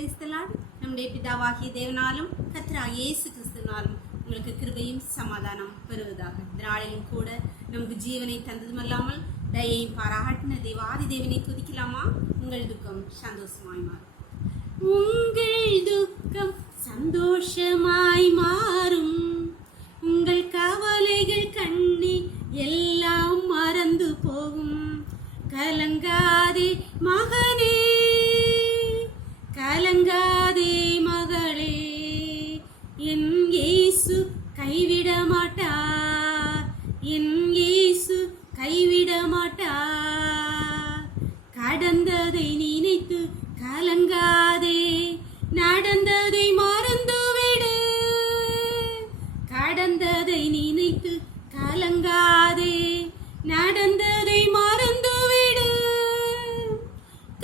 கிரைஸ்தலால் நம்முடைய பிதாவாகிய தேவனாலும் கர்த்தராகிய இயேசு கிறிஸ்துவினாலும் உங்களுக்கு கிருபையும் சமாதானம் பெறுவதாக. இந்த நாளிலும் கூட நமக்கு ஜீவனை தந்ததுமல்லாமல் தயையும் பாராட்டின தேவாதி தேவனை துதிக்கலாமா? உங்கள் துக்கம் சந்தோஷமாய் மாறும். உங்கள் துக்கம் சந்தோஷமாய் மாறும். உங்கள் கவலைகள் கண்ணி எல்லாம் மறந்து போகும். கலங்காதே மகனே, கலங்காதே மகளே, என் இயேசு கைவிட மாட்டார், என் இயேசு கைவிட மாட்டார். கடந்ததை நினைத்து கலங்காதே, நடந்ததை மறந்துவிடு. கடந்ததை நினைத்து கலங்காதே, நடந்ததை மறந்துவிடு.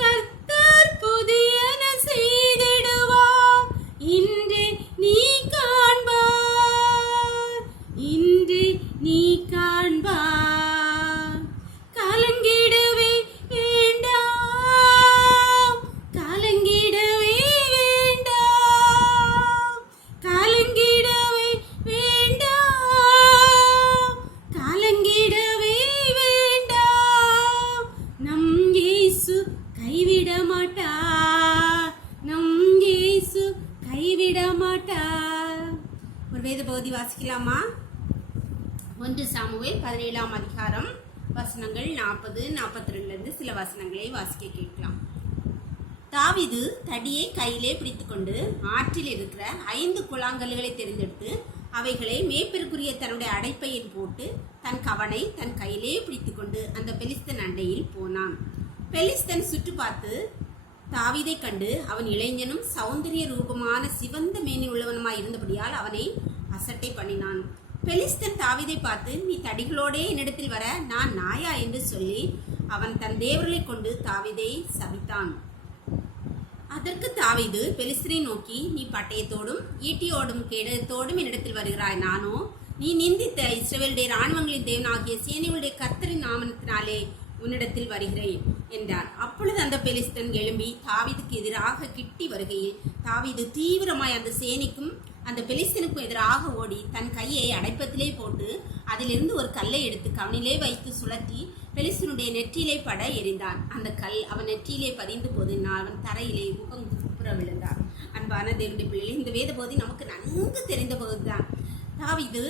கர்த்தர் புதியன செய்திடுவார், இன்று நீ காண்பார், இன்று நீ காண்பார். கலங்கிடவே வேண்டாம், கலங்கிடவே வேண்டாம், கலங்கிடவே வேண்டாம், கலங்கிடவே வேண்டாம். நம் இயேசு கைவிட மாட்டார், நம் இயேசு கைவிட மாட்டார். ஒரு வேத பகுதி வாசிக்கலாமா? 1 சாமுவேல் 17ஆம் அதிகாரம் வசனங்கள் 40-42 சில வசனங்களை வாசிக்க கேட்கலாம். தாவீது தடியை கையிலே பிடித்துக்கொண்டு ஆற்றில் இருக்கிற 5 குழாங்கல்களை தெரிந்தெடுத்து அவைகளை மேய்ப்பருக்குரிய தன்னுடைய அடைப்பையில் போட்டு தன் கவனை தன் கையிலே பிடித்துக்கொண்டு அந்த பெலிஸ்தன் அண்டையில் போனான். பெலிஸ்தன் சுற்று பார்த்து தாவீதை கண்டு அவன் இளைஞனும் சௌந்தரிய ரூபமான சிவந்த மேனி உள்ளவனுமாய் இருந்தபடியால் அவனை அசட்டை பண்ணினான். பெலிஸ்தன் தாவீதை பார்த்து, நீ தடிகளோடே என்னிடத்தில் வர நான் நாயா என்று சொல்லி அவன் தன் தேவர்களை கொண்டு தாவீதை சபித்தான். அதற்கு தாவீது பெலிஸ்தரை நோக்கி, நீ பட்டயத்தோடும் ஈட்டியோடும் கேடயத்தோடும் என்னிடத்தில் வருகிறாய், நானோ நீ நிந்தித்த இஸ்ரவேலுடைய இராணுவங்களின் தேவனாகிய சேனைகளுடைய கர்த்தரின் நாமத்தினாலே உன்னிடத்தில் வருகிறேன் என்றார். அப்பொழுது அந்த பெலிஸ்தன் எழும்பி தாவீதுக்கு எதிராக கிட்டி வருகையில் தாவீது தீவிரமாய் அந்த சேனைக்கும் அந்த பெலிஸ்தனுக்கும் எதிராக ஓடி தன் கையை அடைப்பத்திலே போட்டு அதிலிருந்து ஒரு கல்லை எடுத்து கவனிலே வைத்து சுழற்றி பெலிஸ்தனுடைய நெற்றியிலே பட எறிந்தான். அந்த கல் அவன் நெற்றியிலே பதிந்து போது அவன் தரையிலே முகம் குப்புற விழுந்தான். அன்பான தேவனுடைய பிள்ளைகளே, இந்த வேத பகுதி நமக்கு நன்கு தெரிந்த பகுதிதான். தாவீது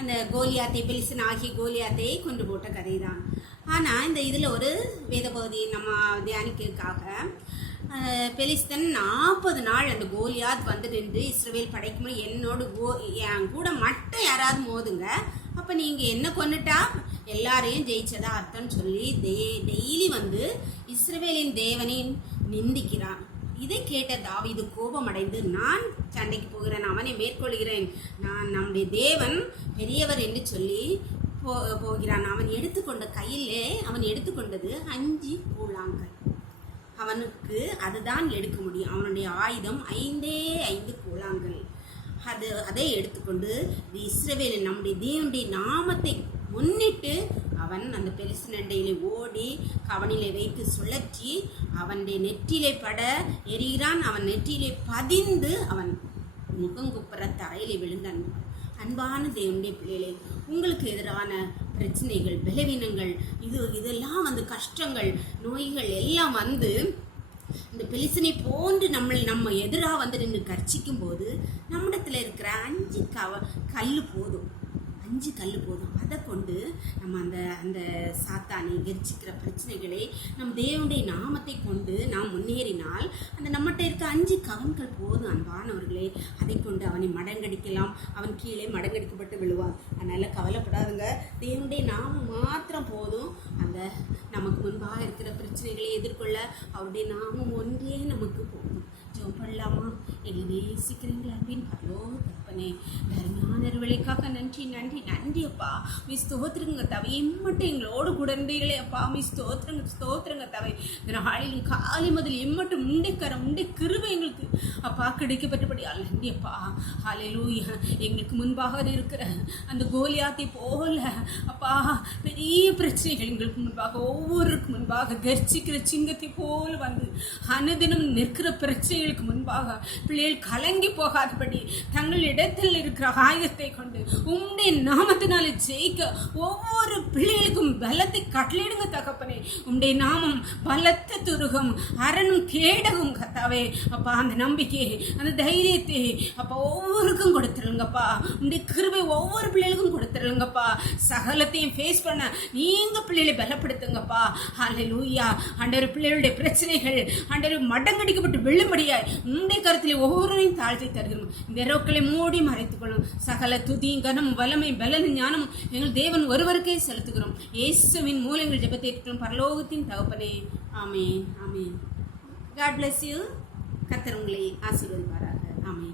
அந்த கோலியாத்தை, பெலிஸ்தன் ஆகிய கோலியாத்தை கொண்டு போட்ட கதை தான். ஆனால் இந்த இதில் ஒரு வேத பகுதி நம்ம தியானிக்கிறதுக்காக பெலிஸ்தன் 40 நாள் அந்த கோலியாத் வந்து நின்று இஸ்ரவேல் படைக்கும் என்னோடு என் கூட மட்டும் யாராவது மோதுங்க, அப்போ நீங்கள் என்ன கொண்டுட்டா எல்லாரையும் ஜெயிச்சதா அர்த்தம்னு சொல்லி டெய்லி வந்து இஸ்ரவேலின் தேவனை நிந்திக்கிறான். இதை கேட்ட தாவீது கோபம் அடைந்து, நான் சண்டைக்கு போகிறேன், அவனை மேற்கொள்கிறேன், நான் நம்முடைய தேவன் பெரியவர் என்று சொல்லி போகிறான். அவன் எடுத்துக்கொண்ட கையிலே அவன் எடுத்துக்கொண்டது 5 கூழாங்கல். அவனுக்கு அதுதான் எடுக்க முடியும். அவனுடைய ஆயுதம் 5 கூழாங்கல். அதை எடுத்துக்கொண்டு இஸ்ரவேலின் நம்முடைய தேவனுடைய நாமத்தை முன்னிட்டு அவன் அந்த பெலிஸ்தனிடையிலே ஓடி கவனிலே வைத்து சுழற்றி அவனுடைய நெற்றியிலே பட எறிகிறான். அவன் நெற்றியிலே பதிந்து அவன் முகங்குப்புற தரையிலே விழுந்தான். அன்பான தேவனுடைய பிள்ளைகளே, உங்களுக்கு எதிரான பிரச்சனைகள், பலவீனங்கள், இதெல்லாம் வந்து கஷ்டங்கள், நோய்கள் எல்லாம் வந்து இந்த பெலிஸ்தனை போன்று நம்ம எதிராக வந்து நின்று கர்ச்சிக்கும் போது நம்மிடத்தில் இருக்கிற 5 கல் போதும், 5 கல் போதும். அதை கொண்டு நம்ம அந்த சாத்தானை கர்ச்சிக்கிற பிரச்சனைகளை நம் தேவனுடைய நாமத்தை கொண்டு நாம் முன்னேறினால் அந்த நம்மகிட்ட இருக்க 5 கவன்கள் போதும். அன்பானவர்களே, அதை கொண்டு அவனை மடங்கடிக்கலாம், அவன் கீழே மடங்கடிக்கப்பட்டு விழுவான். அதனால் கவலைப்படாதுங்க, தேவனுடைய நாமம் மாத்திரம் போதும். அந்த நமக்கு முன்பாக இருக்கிற பிரச்சனைகளை எதிர்கொள்ள அவருடைய நாமம் ஒன்றே நமக்கு போதும். ஜெபம் பண்ணலாமா? எங்களை நேசிக்கிறீங்களா அப்படின்னு ஹலோ தப்பனே, தர்மியானவர்களுக்காக நன்றி நன்றி நன்றி அப்பா. மீ ஸ்தோத்திரங்க தவை எம்மட்டும் எங்களோடு கூட இருந்தீங்களே அப்பா. மீ ஸ்தோத்திரங்க தவை நாளிலும் காலை முதல் எம்மட்டும் உண்டை கிருபை எங்களுக்கு அப்பா கிடைக்கப்பட்டபடியால் நன்றி அப்பா. ஹல்லேலூயா. எங்களுக்கு முன்பாக இருக்கிற அந்த கோலியாத்தை போல அப்பா பெரிய பிரச்சனைகள் எங்களுக்கு முன்பாக ஒவ்வொருக்கும் முன்பாக கர்ச்சிக்கிற சிங்கத்தை போல வந்து அனுதினம் நிற்கிற பிரச்சனை பிள்ளைகளுக்கு முன்பாக பிள்ளைகள் கலங்கி போகாதபடி தங்கள் இடத்தில் இருக்கிற ஆயுதத்தை கொண்டு உம்முடைய நாமத்தினால ஜெயிக்க ஒவ்வொரு பிள்ளைகளுக்கும் பலத்தை கட்டளையிடுங்க தகப்பனே. உம்முடைய நாமம் பலத்த துருகம் அரணும் கேடகும் கத்தாவே. அப்பா அந்த நம்பிக்கையை அந்த தைரியத்தை அப்பா ஒவ்வொருக்கும் கொடுத்துருங்கப்பா. உம்முடைய கிருபை ஒவ்வொரு பிள்ளைகளுக்கும் கொடுத்துருங்கப்பா. சகலத்தையும் ஃபேஸ் பண்ண நீங்க பிள்ளைகளை பலப்படுத்துங்கப்பா. ஹல்லேலூயா. ஆண்டவர் பிள்ளைகளுடைய பிரச்சனைகள் ஆண்டவர் மடங்கடிக்கப்பட்டு வெள்ளும்படியாய் உம்முடைய கருத்திலே ஒவ்வொருவரையும் தாழ்த்தி தருகிறோம். இந்த இரவுக்களை மூடி மறைத்துக் கொள்ளும். சகல துதியும் கனம் வல்லமை பலன் ஞானம் எங்கள் தேவன் ஒருவருக்கே செலுத்துகிறோம். இயேசுவின் மூலங்கள் ஜெபத்தை ஏற்கும் பரலோகத்தின் தகப்பனே. ஆமென் ஆமென். God bless you. கர்த்தர் உங்களை ஆசீர்வதிப்பாராக. ஆமென்.